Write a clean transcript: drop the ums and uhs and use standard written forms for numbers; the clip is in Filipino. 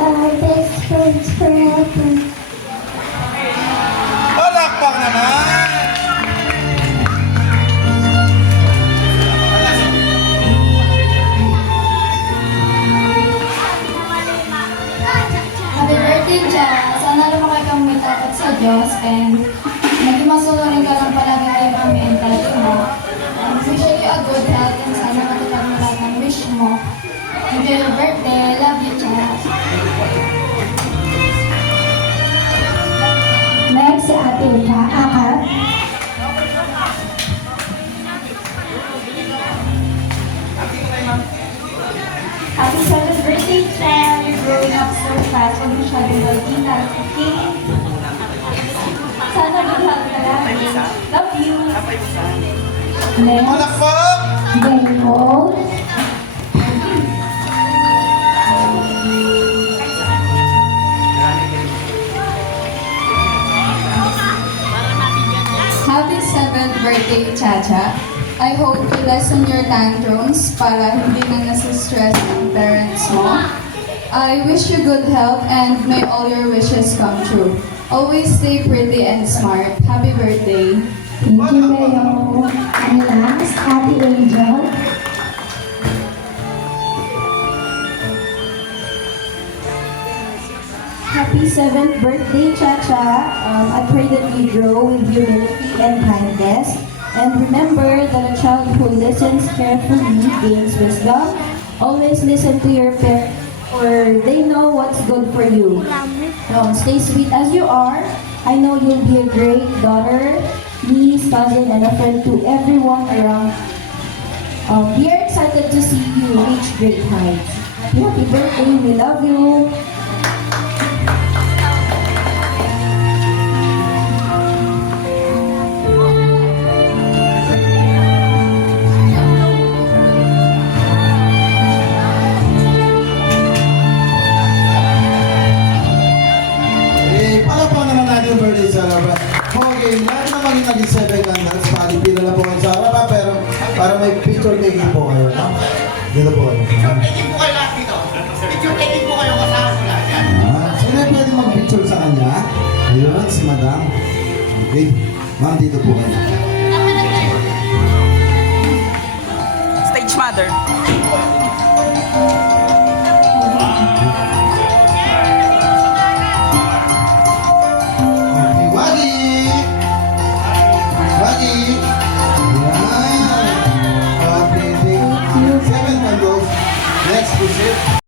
our best friends forever. Palakpak naman! Happy birthday, Jazz! Sana lumaki kang may takot sa Diyos and maging masunurin ka lang palagi kay Mami and Daddy mo. And wish you a good health and sana matupad mo lahat ng wish mo. Enjoy your birthday! Love you, Jazz! Next, si Ate Aka. Happy 7th birthday, Chan! You're growing up so fast. Huwag masyadong magkita. Okay? Sana mag-help ka lagi. Love you! Next, Palakpak! Demo. Happy 7th birthday, Chacha! I hope you lessen your tantrums para hindi na nasa-stress ang parents mo. I wish you good health and may all your wishes come true. Always stay pretty and smart. Happy birthday! Thank you, Leo. And last, Ate Angel. Happy 7th birthday, Chacha. I pray that you grow with humility and kindness. And remember that a child who listens carefully gains wisdom. Always listen to your parents, for they know what's good for you. Stay sweet as you are. I know you'll be a great daughter, niece, cousin, and a friend to everyone around. We are excited to see you reach great heights. Happy birthday. We love you. Palakpak naman natin yung birthday sa harapan. Okay, lahat na maging naging 7 candles. Pali-pila lang po kayo sa harapan, pero para may picture taking po kayo, no? Dito po kayo. Taking po kayo lahat dito. Picture taking po kayo kasama po lahat yan. Sino yung pwede mag-picture sa kanya? Ayun, si Madam. Okay. Ma'am, dito po kayo. Stage mother.